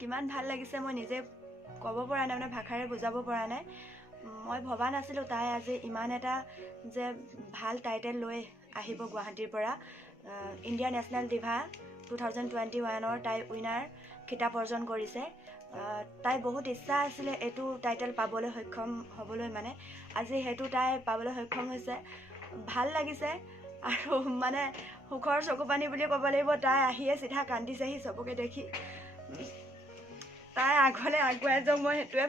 কিমান ভাল লাগিছে মই নিজে ক'ব পৰা নাই, মানে ভাষাৰে বুজাব পৰা নাই। মই ভবা নাছিলোঁ তাই আজি ইমান এটা যে ভাল টাইটেল লৈ আহিব গুৱাহাটীৰ পৰা। ইণ্ডিয়া নেশ্যনেল ডিভা 2021 তাই উইনাৰ খিতাপ অৰ্জন কৰিছে। তাই বহুত ইচ্ছা আছিলে এইটো টাইটেল পাবলৈ সক্ষম হ'বলৈ, মানে আজি সেইটো তাই পাবলৈ সক্ষম হৈছে। ভাল লাগিছে আৰু মানে সুখৰ চকুপানী বুলি ক'ব লাগিব। তাই আহিয়ে চিধা কান্দিছেহি চবকে দেখি। তাই আগলৈ আগুৱাই যাওক, মই সেইটোৱে